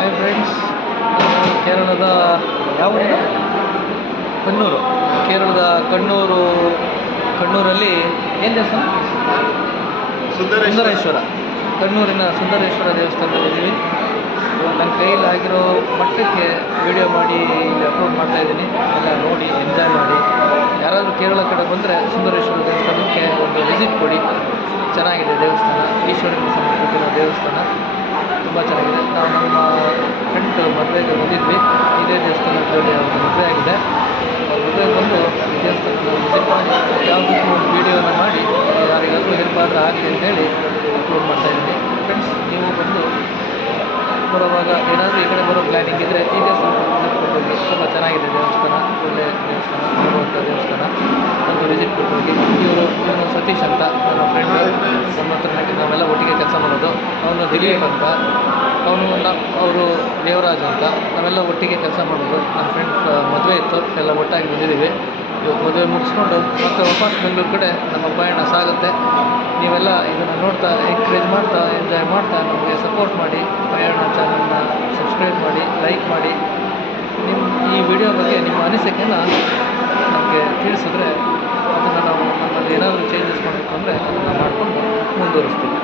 Hi friends, ಕೇರಳದ ಯಾವ ಊರು? ಕಣ್ಣೂರು. ಕೇರಳದ ಕಣ್ಣೂರಲ್ಲಿ ಏನು ದೇವಸ್ಥಾನ? ಸುಂದರೇಶ್ವರ. ಕಣ್ಣೂರಿನ ಸುಂದರೇಶ್ವರ ದೇವಸ್ಥಾನದಲ್ಲಿದ್ದೀವಿ. ನನ್ನ ಕೈಲಾಗಿರೋ ಮಟ್ಟಕ್ಕೆ ವಿಡಿಯೋ ಮಾಡಿ ಇಲ್ಲಿ ಅಪ್ಲೋಡ್ ಮಾಡ್ತಾಯಿದ್ದೀನಿ. ಎಲ್ಲ ನೋಡಿ ಎಂಜಾಯ್ ಮಾಡಿ. ಯಾರಾದರೂ ಕೇರಳ ಕಡೆ ಬಂದರೆ ಸುಂದರೇಶ್ವರ ದೇವಸ್ಥಾನಕ್ಕೆ ಒಂದು ವಿಸಿಟ್ ಕೊಡಿ. ಚೆನ್ನಾಗಿದೆ ದೇವಸ್ಥಾನ. ಈಶ್ವರನ ಸಂಬಂಧಿಸಿರೋ ದೇವಸ್ಥಾನ ತುಂಬ ಚೆನ್ನಾಗಿದೆ. ನಾವು ನಮ್ಮ ಫ್ರೆಂಡ್ ಮದುವೆಗೆ ಬಂದಿದ್ವಿ. ಇದೇ ದೇವಸ್ಥಾನದಲ್ಲಿ ಅವ್ರ ಮದುವೆ ಆಗಿದೆ. ಅವ್ರ ಮದುವೆಗೆ ಬಂದು ಈ ದೇವಸ್ಥಾನದ ವಿಸಿಟ್ ಮಾಡಿ ಯಾವುದಕ್ಕೂ ಒಂದು ವೀಡಿಯೋನ ಮಾಡಿ ಯಾರಿಗಾದರೂ ಹೆಲ್ಪ್ ಆದರೆ ಆಗಲಿ ಅಂತೇಳಿ ಅಪ್ಲೋಡ್ ಮಾಡ್ತಾಯಿದ್ದೀನಿ. ಫ್ರೆಂಡ್ಸ್, ನೀವು ಬಂದು ಬರುವಾಗ ಏನಾದರೂ ಈ ಕಡೆ ಬರೋ ಪ್ಲ್ಯಾನಿಂಗ್ ಇದ್ದರೆ ಈ ದೇವಸ್ಥಾನಕ್ಕೆ ವಿಸಿಟ್ ಕೊಟ್ಟೋಗಿ. ತುಂಬ ಚೆನ್ನಾಗಿದೆ ದೇವಸ್ಥಾನ, ಒಳ್ಳೆಯ ದೇವಸ್ಥಾನ, ನೋಡುವಂಥ ದೇವಸ್ಥಾನ. ಒಂದು ವಿಸಿಟ್ ಕೊಟ್ಟೋಗಿ. ಇವನು ಸತೀಶ್ ಅಂತ ನನ್ನ ಫ್ರೆಂಡು. ನಮ್ಮ ಹತ್ರನಾಗಿ ನಾವೆಲ್ಲ ಒಟ್ಟಿಗೆ ಕೆಲಸ ಮಾಡೋದು. ಅವನು ದಿಲೀಪ್ ಅಂತ, ಅವರು ದೇವರಾಜ್ ಅಂತ. ನಾವೆಲ್ಲ ಒಟ್ಟಿಗೆ ಕೆಲಸ ಮಾಡೋದು. ನನ್ನ ಫ್ರೆಂಡ್ಸ್ ಮದುವೆ ಇತ್ತು, ಎಲ್ಲ ಒಟ್ಟಾಗಿ ಬಂದಿದ್ದೀವಿ. ಇವತ್ತು ಮದುವೆ ಮುಗಿಸ್ಕೊಂಡು ಮತ್ತೆ ವಾಪಸ್ ಬೆಂಗಳೂರು ಕಡೆ ನಮ್ಮ ಪಯಣ ಸಾಗುತ್ತೆ. ನೀವೆಲ್ಲ ಇದನ್ನು ನೋಡ್ತಾ, ಎಂಕರೇಜ್ ಮಾಡ್ತಾ, ಎಂಜಾಯ್ ಮಾಡ್ತಾ ನಮಗೆ ಸಪೋರ್ಟ್ ಮಾಡಿ. ಪಯಣ ಚಾನಲ್ನ ಸಬ್ಸ್ಕ್ರೈಬ್ ಮಾಡಿ, ಲೈಕ್ ಮಾಡಿ. ಈ ವಿಡಿಯೋ ಬಗ್ಗೆ ನಿಮ್ಮ ಅನಿಸಿಕೆನ ನಮಗೆ ತಿಳಿಸಿದ್ರೆ ಅದನ್ನು ನಾವು ನಮ್ಮಲ್ಲಿ ಏನಾದರೂ ಚೇಂಜಸ್ ಮಾಡಬೇಕು ಅಂದರೆ ಅದನ್ನು ಮಾಡಿಕೊಂಡು ಮುಂದುವರಿಸ್ತೀವಿ.